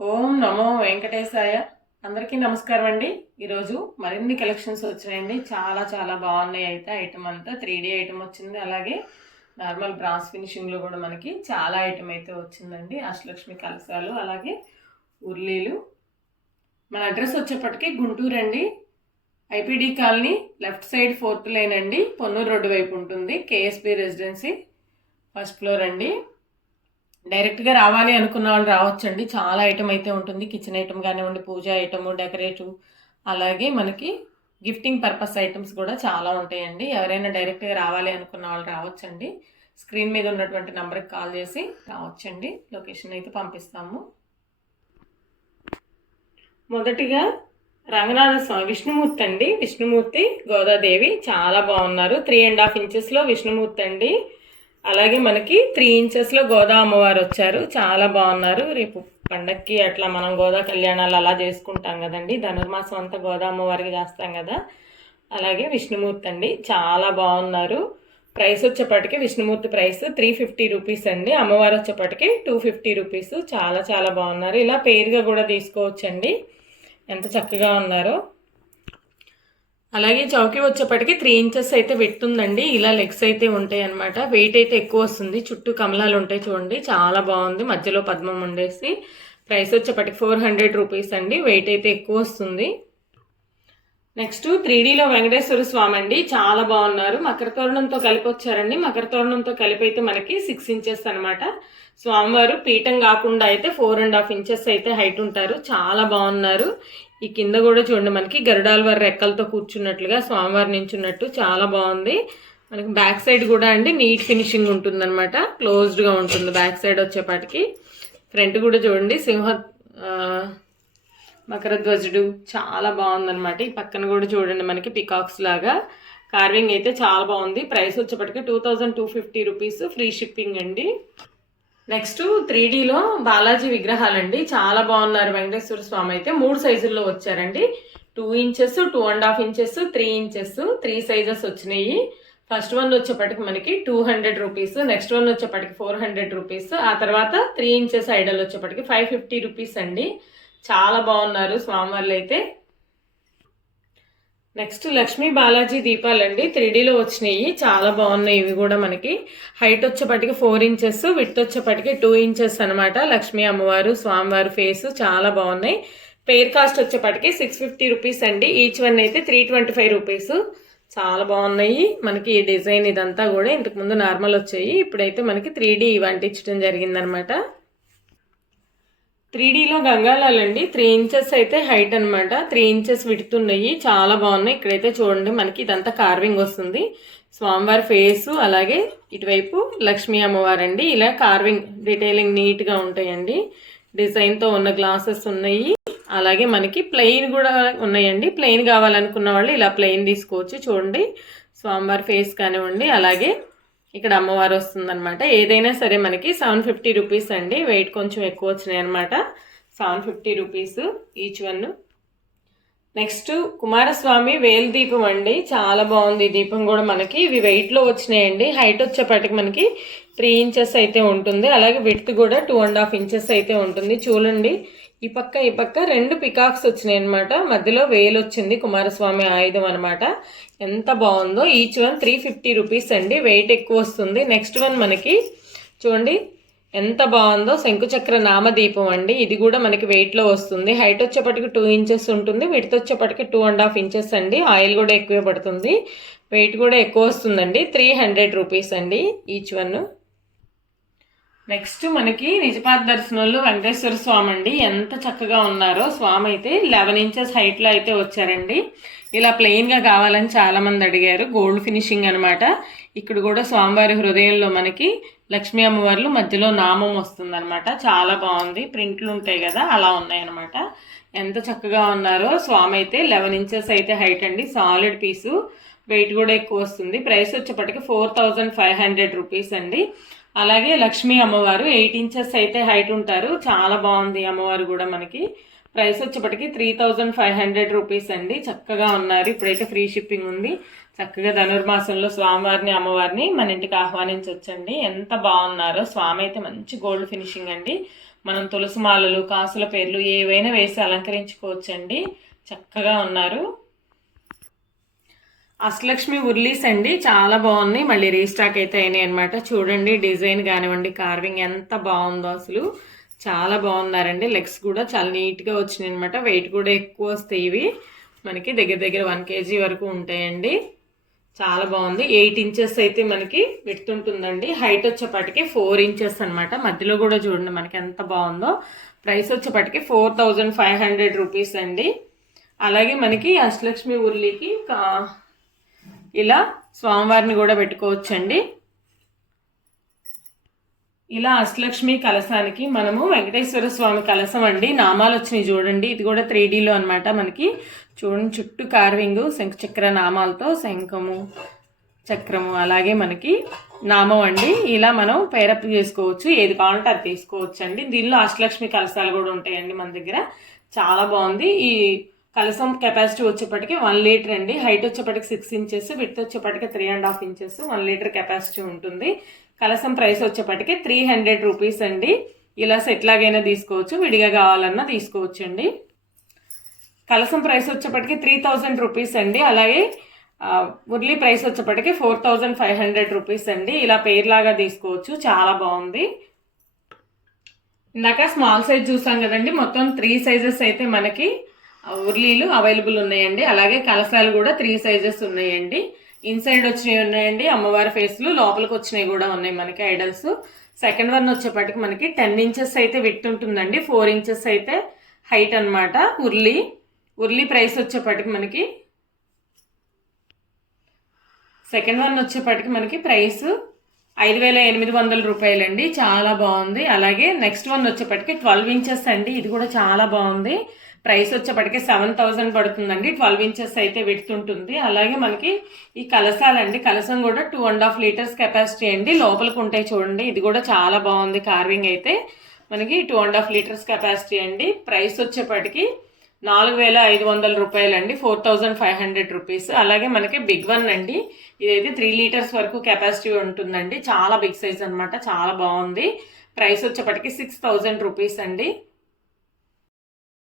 ఓం నమో వెంకటేశాయ. అందరికీ నమస్కారం అండి. ఈరోజు మరిన్ని కలెక్షన్స్ వచ్చినాయండి. చాలా చాలా బాగున్నాయి. అయితే ఐటమ్ అంతా 3D ఐటమ్ వచ్చింది. అలాగే నార్మల్ బ్రాస్ ఫినిషింగ్లో కూడా మనకి చాలా ఐటమ్ అయితే వచ్చిందండి. అష్టలక్ష్మి కలశాలు, అలాగే ఉర్లీలు. మన అడ్రస్ వచ్చేప్పటికి గుంటూరు అండి. IPD colony, left side 4th line అండి. పొన్నూరు రోడ్డు వైపు ఉంటుంది. కేఎస్పీ రెసిడెన్సీ, ఫస్ట్ ఫ్లోర్ అండి. డైరెక్ట్గా రావాలి అనుకున్న వాళ్ళు రావచ్చండి. చాలా ఐటమ్ అయితే ఉంటుంది. కిచెన్ ఐటమ్ కానివ్వండి, పూజ ఐటమ్, డెకరేటివ్, అలాగే మనకి గిఫ్టింగ్ పర్పస్ ఐటమ్స్ కూడా చాలా ఉంటాయండి. ఎవరైనా డైరెక్ట్గా రావాలి అనుకున్న వాళ్ళు రావచ్చండి. స్క్రీన్ మీద ఉన్నటువంటి నెంబర్కి కాల్ చేసి రావచ్చండి. లొకేషన్ అయితే పంపిస్తాము. మొదటిగా రంగనాథ స్వామి విష్ణుమూర్తి అండి. విష్ణుమూర్తి, గోదాదేవి చాలా బాగున్నారు. 3.5 ఇంచెస్లో విష్ణుమూర్తి అండి. అలాగే మనకి 3 ఇంచెస్లో గోదా అమ్మవారు వచ్చారు. చాలా బాగున్నారు. రేపు పండక్కి అట్లా మనం గోదా కళ్యాణాలు అలా చేసుకుంటాం కదండి. ధనుర్మాసం అంతా గోదా అమ్మవారికి చేస్తాం కదా. అలాగే విష్ణుమూర్తి అండి, చాలా బాగున్నారు. ప్రైస్ వచ్చేప్పటికి విష్ణుమూర్తి ప్రైస్ 350 రూపీస్ అండి. అమ్మవారు వచ్చేప్పటికి 250 రూపీస్. చాలా చాలా బాగున్నారు. ఇలా పేరుగా కూడా తీసుకోవచ్చండి. ఎంత చక్కగా ఉన్నారో. అలాగే చౌకీ వచ్చేప్పటికి 3 ఇంచెస్ అయితే పెట్టుందండి. ఇలా లెగ్స్ అయితే ఉంటాయి అనమాట. వెయిట్ అయితే ఎక్కువ వస్తుంది. చుట్టూ కమలాలు ఉంటాయి చూడండి, చాలా బాగుంది. మధ్యలో పద్మం ఉండేసి. ప్రైస్ వచ్చేప్పటికి 400 రూపీస్ అండి. వెయిట్ అయితే ఎక్కువ వస్తుంది. నెక్స్ట్ 3Dలో వెంకటేశ్వర స్వామి అండి, చాలా బాగున్నారు. మకర తోరణంతో కలిపి వచ్చారండి. మకర తోరణంతో కలిపి అయితే మనకి 6 ఇంచెస్ అనమాట. స్వామివారు పీఠం కాకుండా అయితే 4.5 ఇంచెస్ అయితే హైట్ ఉంటారు. చాలా బాగున్నారు. ఈ కింద కూడా చూడండి, మనకి గరుడాల్వారి రెక్కలతో కూర్చున్నట్లుగా స్వామివారి నించున్నట్టు చాలా బాగుంది. మనకి బ్యాక్ సైడ్ కూడా అండి నీట్ ఫినిషింగ్ ఉంటుందన్నమాట. క్లోజ్డ్గా ఉంటుంది బ్యాక్ సైడ్ వచ్చేపాటికి. ఫ్రంట్ కూడా చూడండి, మకర ధ్వజుడు చాలా బాగుందన్నమాట. ఈ పక్కన కూడా చూడండి, మనకి పికాక్స్ లాగా కార్వింగ్ అయితే చాలా బాగుంది. ప్రైస్ వచ్చేప్పటికి 2250 రూపీస్, ఫ్రీ షిప్పింగ్ అండి. నెక్స్ట్ 3Dలో బాలాజీ విగ్రహాలండి, చాలా బాగున్నారు. వెంకటేశ్వర స్వామి అయితే 3 సైజుల్లో వచ్చారండి. 2 ఇంచెస్, 2.5 ఇంచెస్, 3 ఇంచెస్, 3 సైజెస్ వచ్చినాయి. ఫస్ట్ వన్ వచ్చేప్పటికి మనకి 200 రూపీస్, నెక్స్ట్ వన్ వచ్చేప్పటికి 400 రూపీస్, ఆ తర్వాత 3 ఇంచెస్ ఐడల్ వచ్చేప్పటికి 550 రూపీస్ అండి. చాలా బాగున్నారు స్వామివార్లు అయితే. నెక్స్ట్ లక్ష్మీ బాలాజీ దీపాలండి, 3Dలో వచ్చినాయి. చాలా బాగున్నాయి. ఇవి కూడా మనకి హైట్ వచ్చేప్పటికి 4 ఇంచెస్, విడ్త్ వచ్చేప్పటికి 2 ఇంచెస్ అనమాట. లక్ష్మీ అమ్మవారు, స్వామివారి ఫేస్ చాలా బాగున్నాయి. పెయిర్ కాస్ట్ వచ్చేప్పటికి 650 రూపీస్ అండి. ఈచ్ వన్ అయితే 325 రూపీస్. చాలా బాగున్నాయి. మనకి ఈ డిజైన్ ఇదంతా కూడా ఇంతకుముందు నార్మల్ వచ్చాయి. ఇప్పుడైతే మనకి 3D వంటించడం జరిగిందనమాట. 3Dలో గంగాలాలండి, 3 ఇంచెస్ అయితే హైట్ అనమాట. 3 ఇంచెస్ విడుతున్నాయి. చాలా బాగున్నాయి. ఇక్కడైతే చూడండి, మనకి ఇదంతా కార్వింగ్ వస్తుంది. స్వామివారి ఫేసు, అలాగే ఇటువైపు లక్ష్మీ అమ్మవారండి. ఇలా కార్వింగ్ డీటెయిలింగ్ నీట్గా ఉంటాయండి. డిజైన్తో ఉన్న గ్లాసెస్ ఉన్నాయి. అలాగే మనకి ప్లెయిన్ కూడా ఉన్నాయండి. ప్లెయిన్ కావాలనుకున్న వాళ్ళు ఇలా ప్లెయిన్ తీసుకోవచ్చు. చూడండి, స్వామివారి ఫేస్ కానివ్వండి, అలాగే ఇక్కడ అమ్మవారు వస్తుందన్నమాట. ఏదైనా సరే మనకి 750 రూపీస్ అండి. వెయిట్ కొంచెం ఎక్కువ వచ్చినాయి అనమాట. 750 rupees each one. Next Kumaraswamy వేలు దీపం అండి, చాలా బాగుంది. ఈ దీపం కూడా మనకి ఇవి వెయిట్లో వచ్చినాయండి. హైట్ వచ్చేప్పటికి మనకి 3 ఇంచెస్ అయితే ఉంటుంది. అలాగే విడ్త్ కూడా 2.5 ఇంచెస్ అయితే ఉంటుంది. చూడండి, ఈ పక్క 2 పికాక్స్ వచ్చినాయి అనమాట. మధ్యలో వేలు వచ్చింది. కుమారస్వామి ఆయుధం అనమాట. ఎంత బాగుందో. ఈచ్ వన్ 350 రూపీస్ అండి. వెయిట్ ఎక్కువ వస్తుంది. నెక్స్ట్ వన్ మనకి చూడండి ఎంత బాగుందో, శంకుచక్ర నామదీపం అండి. ఇది కూడా మనకి వెయిట్లో వస్తుంది. హైట్ వచ్చేప్పటికి 2 ఇంచెస్ ఉంటుంది. విడ్త్ వచ్చేప్పటికి 2.5 ఇంచెస్ అండి. ఆయిల్ కూడా ఎక్కువే పడుతుంది. వెయిట్ కూడా ఎక్కువ వస్తుందండి. 300 రూపీస్ అండి ఈచ్ వన్. నెక్స్ట్ మనకి నిజపాద దర్శనంలో వెంకటేశ్వర స్వామి అండి, ఎంత చక్కగా ఉన్నారో. స్వామి అయితే 11 ఇంచెస్ హైట్లో అయితే వచ్చారండి. ఇలా ప్లెయిన్గా కావాలని చాలామంది అడిగారు. గోల్డ్ ఫినిషింగ్ అనమాట. ఇక్కడ కూడా స్వామివారి హృదయంలో మనకి లక్ష్మీ అమ్మవార్లు మధ్యలో నామం వస్తుందన్నమాట. చాలా బాగుంది. ప్రింట్లు ఉంటాయి కదా, అలా ఉన్నాయన్నమాట. ఎంత చక్కగా ఉన్నారో. స్వామి అయితే 11 ఇంచెస్ అయితే హైట్ అండి. సాలిడ్ పీసు. వెయిట్ కూడా ఎక్కువ వస్తుంది. ప్రైస్ వచ్చేప్పటికి 4500 రూపీస్ అండి. అలాగే లక్ష్మీ అమ్మవారు 8 ఇంచెస్ అయితే హైట్ ఉంటారు. చాలా బాగుంది అమ్మవారు కూడా మనకి. ప్రైస్ వచ్చేప్పటికి 3500 రూపీస్ అండి. చక్కగా ఉన్నారు. ఇప్పుడైతే ఫ్రీ షిప్పింగ్ ఉంది. చక్కగా ధనుర్మాసంలో స్వామివారిని అమ్మవారిని మన ఇంటికి ఆహ్వానించవచ్చండి. ఎంత బాగున్నారో. స్వామి అయితే మంచి గోల్డ్ ఫినిషింగ్ అండి. మనం తులసి మాలలు, కాసుల పేర్లు ఏవైనా వేసి అలంకరించుకోవచ్చండి. చక్కగా ఉన్నారు. అష్టలక్ష్మి ఉర్లీస్ అండి, చాలా బాగున్నాయి. మళ్ళీ రీస్టాక్ అయితే అయినాయి అనమాట. చూడండి డిజైన్ కానివ్వండి, కార్వింగ్ ఎంత బాగుందో, అసలు చాలా బాగున్నారండి. లెగ్స్ కూడా చాలా నీట్గా వచ్చినాయి అనమాట. వెయిట్ కూడా ఎక్కువ వస్తాయి. ఇవి మనకి దగ్గర దగ్గర 1 kg వరకు ఉంటాయండి. చాలా బాగుంది. 8 ఇంచెస్ అయితే మనకి పెడుతుంటుందండి. హైట్ వచ్చేపాటికి 4 ఇంచెస్ అనమాట. మధ్యలో కూడా చూడండి మనకి ఎంత బాగుందో. ప్రైస్ వచ్చేపాటికి 4500 రూపీస్ అండి. అలాగే మనకి అష్టలక్ష్మి ఉర్లీకి ఇలా స్వామివారిని కూడా పెట్టుకోవచ్చండి. ఇలా అష్టలక్ష్మి కలశానికి మనము వెంకటేశ్వర స్వామి కలశం అండి, నామాలు వచ్చినాయి చూడండి. ఇది కూడా 3Dలో అనమాట. మనకి చూడండి చుట్టూ కార్వింగ్ శంఖచక్ర నామాలతో, శంఖము, చక్రము, అలాగే మనకి నామం అండి. ఇలా మనం పేరప్ చేసుకోవచ్చు. ఏది కావాలంటే అది తీసుకోవచ్చు అండి. దీనిలో అష్టలక్ష్మి కలశాలు కూడా ఉంటాయండి మన దగ్గర. చాలా బాగుంది. ఈ కలసం కెపాసిటీ వచ్చేప్పటికి 1 లీటర్ అండి. హైట్ వచ్చేప్పటికి 6 ఇంచెస్, విడ్త్ వచ్చేప్పటికి 3.5 ఇంచెస్, 1 లీటర్ కెపాసిటీ ఉంటుంది. కలసం ప్రైస్ వచ్చేప్పటికి 300 రూపీస్ అండి. ఇలా సెట్ లాగైనా తీసుకోవచ్చు, విడిగా కావాలన్నా తీసుకోవచ్చు అండి. కలసం ప్రైస్ వచ్చేప్పటికి 3000 రూపీస్ అండి. అలాగే ఉర్లీ ప్రైస్ వచ్చేప్పటికి 4500 రూపీస్ అండి. ఇలా పేర్లాగా తీసుకోవచ్చు. చాలా బాగుంది. ఇందాక స్మాల్ సైజ్ చూసాం కదండి. మొత్తం 3 సైజెస్ అయితే మనకి ఉర్లీలు అవైలబుల్ ఉన్నాయండి. అలాగే కలసాలు కూడా 3 సైజెస్ ఉన్నాయండి. ఇన్సైడ్ వచ్చినవి ఉన్నాయండి అమ్మవారి ఫేస్లు, లోపలికి వచ్చినవి కూడా ఉన్నాయి మనకి ఐడల్స్. సెకండ్ వన్ వచ్చేప్పటికి మనకి 10 ఇంచెస్ అయితే విడ్త్ ఉంటుందండి, 4 ఇంచెస్ అయితే హైట్ అనమాట. ఉర్లీ ప్రైస్ వచ్చేప్పటికి మనకి సెకండ్ వన్ వచ్చేప్పటికి మనకి ప్రైస్ 5800 రూపాయలండి. చాలా బాగుంది. అలాగే నెక్స్ట్ వన్ వచ్చేప్పటికి 12 ఇంచెస్ అండి. ఇది కూడా చాలా బాగుంది. ప్రైస్ వచ్చేప్పటికి 7000 పడుతుందండి. 12 ఇంచెస్ అయితే విడ్త్ ఉంటుంది. అలాగే మనకి ఈ కలసాలండి, కలసం కూడా 2.5 లీటర్స్ కెపాసిటీ అండి. లోపలికి ఉంటాయి చూడండి. ఇది కూడా చాలా బాగుంది. కార్వింగ్ అయితే మనకి 2.5 లీటర్స్ కెపాసిటీ అండి. ప్రైస్ వచ్చేప్పటికి 4500 రూపాయలండి, 4500 రూపీస్. అలాగే మనకి బిగ్ వన్ అండి, ఇదైతే 3 లీటర్స్ వరకు కెపాసిటీ ఉంటుందండి. చాలా బిగ్ సైజ్ అనమాట. చాలా బాగుంది. ప్రైస్ వచ్చేప్పటికి 6000 రూపీస్ అండి.